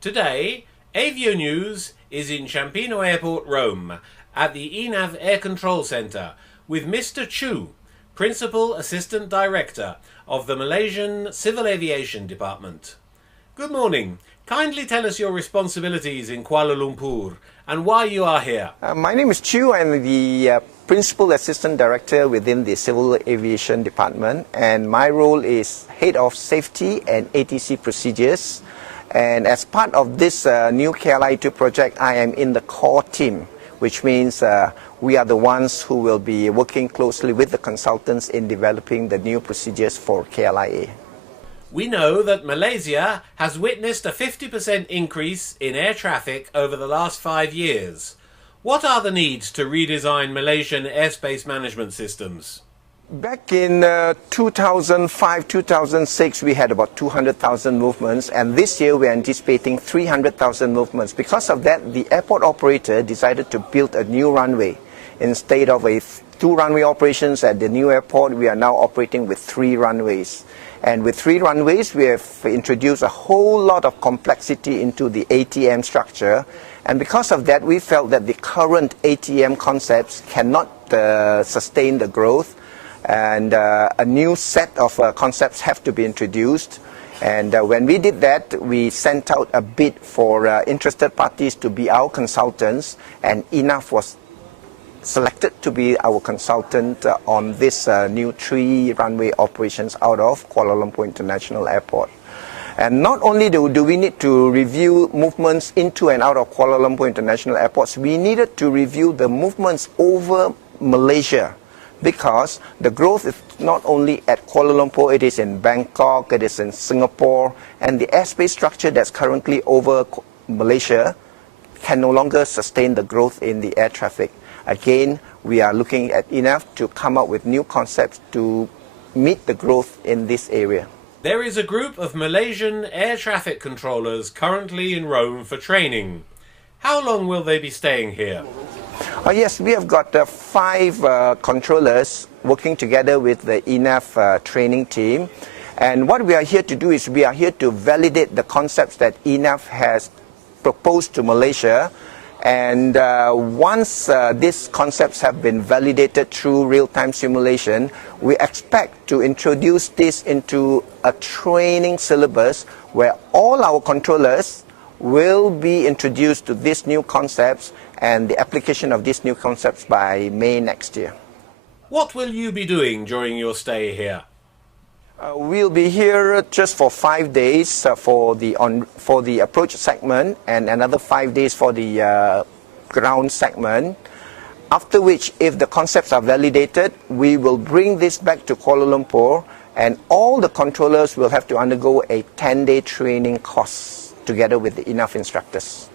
Today, Avio News is in Ciampino Airport, Rome, at the ENAV Air Control Center with Mr. Chu, Principal Assistant Director of the Malaysian Civil Aviation Department. Good morning. Kindly tell us your responsibilities in Kuala Lumpur and why you are here. My name is Chu. I'm the Principal Assistant Director within the Civil Aviation Department, and my role is Head of Safety and ATC Procedures. And as part of this new ENAV.IT project, I am in the core team, which means we are the ones who will be working closely with the consultants in developing the new procedures for KLIA. We know that Malaysia has witnessed a 50% increase in air traffic over the last 5 years. What are the needs to redesign Malaysian airspace management systems? Back in 2005-2006, we had about 200,000 movements, and this year we're anticipating 300,000 movements. Because of that, the airport operator decided to build a new runway. Instead of two runway operations at the new airport, we are now operating with 3 runways. And with 3 runways, we have introduced a whole lot of complexity into the ATM structure. And because of that, we felt that the current ATM concepts cannot sustain the growth. And a new set of concepts have to be introduced. And when we did that, we sent out a bid for interested parties to be our consultants, and ENAV was selected to be our consultant on this new 3 runway operations out of Kuala Lumpur International Airport. And not only do we need to review movements into and out of Kuala Lumpur International Airports, we needed to review the movements over Malaysia, because the growth is not only at Kuala Lumpur, it is in Bangkok, it is in Singapore, and the airspace structure that's currently over Malaysia can no longer sustain the growth in the air traffic. Again, we are looking at ENAV to come up with new concepts to meet the growth in this area. There is a group of Malaysian air traffic controllers currently in Rome for training. How long will they be staying here? Yes, we have got 5 controllers working together with the ENAV training team. And what we are here to do is we are here to validate the concepts that ENAV has proposed to Malaysia. And once these concepts have been validated through real-time simulation, we expect to introduce this into a training syllabus where all our controllers will be introduced to these new concepts and the application of these new concepts by May next year. What will you be doing during your stay here? We'll be here just for 5 days for the approach segment, and another 5 days for the ground segment. After which, if the concepts are validated, we will bring this back to Kuala Lumpur, and all the controllers will have to undergo a 10-day training course together with the ENAV instructors.